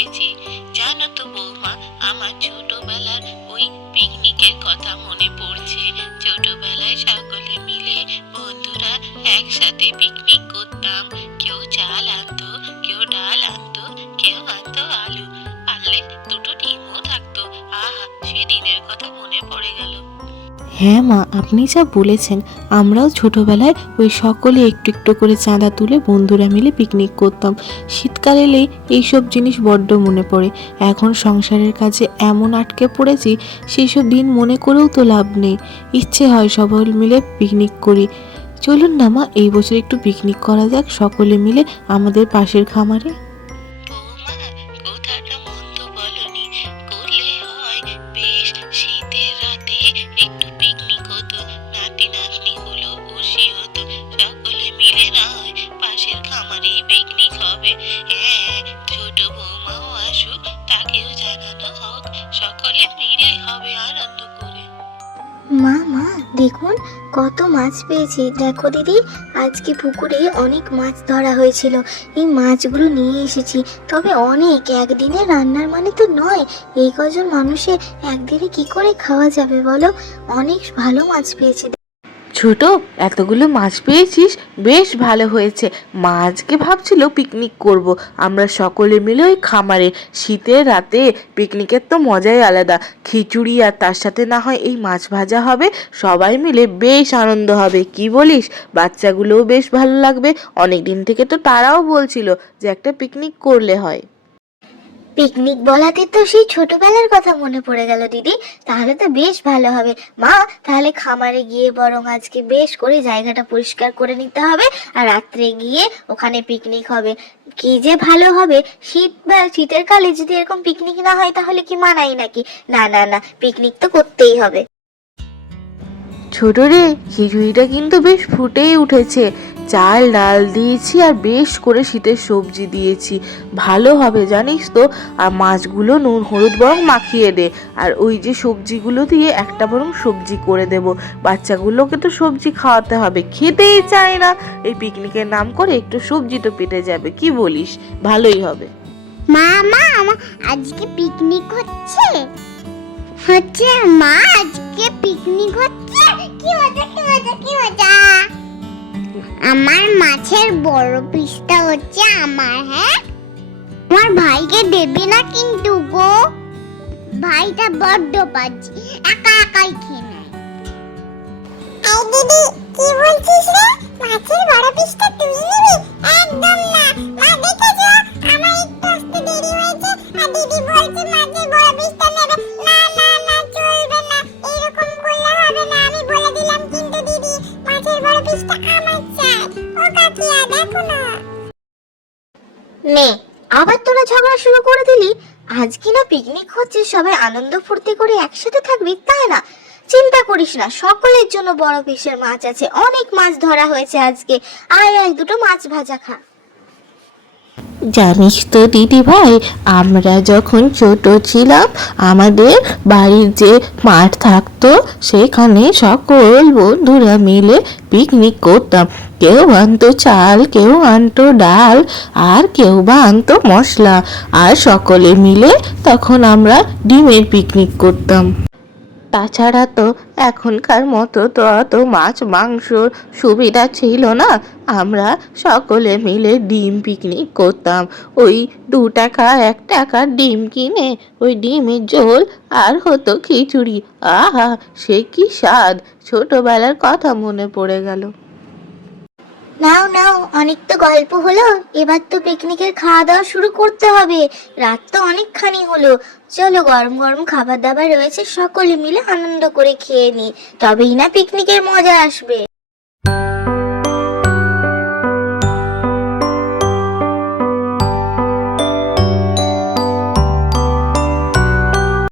পড়েছি। জানো তো বৌমা, আমার ছোটবেলার ওই পিকনিকের কথা মনে পড়ছে। ছোটবেলায় সকলে মিলে বন্ধুরা একসাথে পিকনিক করতাম। কেউ চাল আনতো, কেউ ডাল আনতো, কেউ আনতো আলু, পারলে দুটো ডিমও থাকতো। আহা, সেদিনের কথা মনে পড়ে গেল। হ্যাঁ মা, আপনি যা বলেছেন, আমরাও ছোটবেলায় ওই সকলে একটু একটু করে চাঁদা তুলে বন্ধুরা মিলে পিকনিক করতাম। শীতকাল এলেই এইসব জিনিস বড্ড মনে পড়ে। এখন সংসারের কাজে এমন আটকে পড়েছি, সেই সব দিন মনে করেও তো লাভ নেই। ইচ্ছে হয় সবাই মিলে পিকনিক করি। চলুন না মা, এই বছর একটু পিকনিক করা যাক সকলে মিলে আমাদের পাশের খামারে। বৌমা, কথাটা মন্দ বলনি, করলে হয় বেশ। শীতের রাতে একটু পিকনিক হতো, নাতি নাতনি গুলো খুশি হতো। সকলে মিলে না হয় পাশের খামারেই পিকনিক হবে। হ্যাঁ, ছোট বৌমাও আসুক, তাকেও জানানো হোক। সকলে মিলে হবে আনন্দ করে। মা মা দেখুন, কত মাছ পেয়েছি। দেখো দিদি, আজকে পুকুরে অনেক মাছ ধরা হয়েছিল। এই মাছগুলো নিয়ে এসেছি। তবে অনেক, একদিনে রান্নার মানে তো নয়। এই কজন মানুষে একদিনে কি করে খাওয়া যাবে বলো? অনেক ভালো মাছ পেয়েছি। ছোট, এতগুলো মাছ পেয়েছিস, বেশ ভালো হয়েছে। মা আজকে ভাবছিল পিকনিক করব আমরা সকলে মিলে ওই খামারে। শীতের রাতে পিকনিকের তো মজাই আলাদা। খিচুড়ি আর তার সাথে না হয় এই মাছ ভাজা হবে, সবাই মিলে বেশ আনন্দ হবে। কি বলিস? বাচ্চাগুলোও বেশ ভালো লাগবে। অনেক দিন থেকে তো তারাও বলছিল যে একটা পিকনিক করলে হয়। পিকনিক বলাতে তো সেই ছোটবেলার কথা মনে পড়ে গেল দিদি। তাহলে তো বেশ ভালো হবে। মা, তাহলে খামারে গিয়ে বরং আজকে বেশ করে জায়গাটা পরিষ্কার করে নিতে হবে, আর রাত্রে গিয়ে ওখানে পিকনিক হবে। কি যে ভালো হবে! শীতের কালে যদি এরকম পিকনিক না হয় তাহলে কি মানাই নাকি? না না না, পিকনিক তো করতেই হবে। ছোট রে, খিচুড়িটা কিন্তু বেশ ফুটেই উঠেছে। চাল ডাল দিয়েছি আর বেশ করে শীতের সবজি দিয়েছি, ভালো হবে জানিস তো। আর মাছগুলো নুন হলুদ বরং মাখিয়ে দে, আর ওই যে সবজিগুলো দিয়ে একটা বরং সবজি করে দেব। বাচ্চাগুলোকে তো সবজি খাওয়াতে হবে, খেতেই চায় না। এই পিকনিকের নাম করে একটু সবজি তো পেটে যাবে। কি বলিস? ভালোই হবে। মা মা আজকে পিকনিক হচ্ছে হচ্ছে মা, আজকে পিকনিক হচ্ছে। কি মজা, কি মজা, কি মজা! আমার মাছের বড় পিসটা হচ্ছে আমার। হ্যাঁ, আমার ভাইকে দেবে না কিন্তু গো। ভাইটা বড্ড বাজি, একা একাই খেয়ে নেয়। এই দিদি, কি বলছিস রে? মাছের বড় পিসটা তুই নিবি? একদম না মা, দেখেছো আমার একটু আসতে দেরি হয়েছে আর দিদি বলছে মাছের বড় পিসটা নেবে। না না না, চলবে না, এরকম করলে হবে না। আমি বলে দিলাম কিন্তু দিদি, মাছের বড় পিসটা আমার চাই। ও কাকিয়া, দেখো না। নে, আবার তোরা ঝগড়া শুরু করে দিলি। আজ কি না পিকনিক হচ্ছে, সবাই আনন্দ ফুর্তি করে একসাথে থাকবি, তাই না? চিন্তা করিস না, সকলের জন্য বড় পিসের মাছ আছে। অনেক মাছ ধরা হয়েছে আজকে। আয় আয়, দুটো মাছ ভাজা খা। জানিস তো দিদি ভাই, আমরা যখন ছোট ছিলাম আমাদের বাড়ির যে মাঠ থাকতো সেখানে সকল বন্ধুরা মিলে পিকনিক করতাম। কেউ আনতো চাল, কেউ আনতো ডাল, আর কেউ বা আনতো মশলা, আর সকলে মিলে তখন আমরা ডিমের পিকনিক করতাম। তাছাড়া তো এখনকার মতো তো অত মাছ মাংস সুবিধা ছিল না। আমরা সকলে মিলে ডিম পিকনিক করতাম। ওই 2 টাকা 1 টাকার ডিম কিনে ওই ডিমের ঝোল আর হতো খিচুড়ি। আহা, সে কি স্বাদ! ছোটবেলার কথা মনে পড়ে গেল। নাও নাও, অনেক তো গল্প হলো, এবার তো পিকনিকের খাওয়া দাওয়া শুরু করতে হবে। রাত তো অনেকখানি হলো। চলো, গরম গরম খাবার দাবার রয়েছে, সকলে মিলে আনন্দ করে খেয়ে নি, তবেই না পিকনিকের মজা আসবে।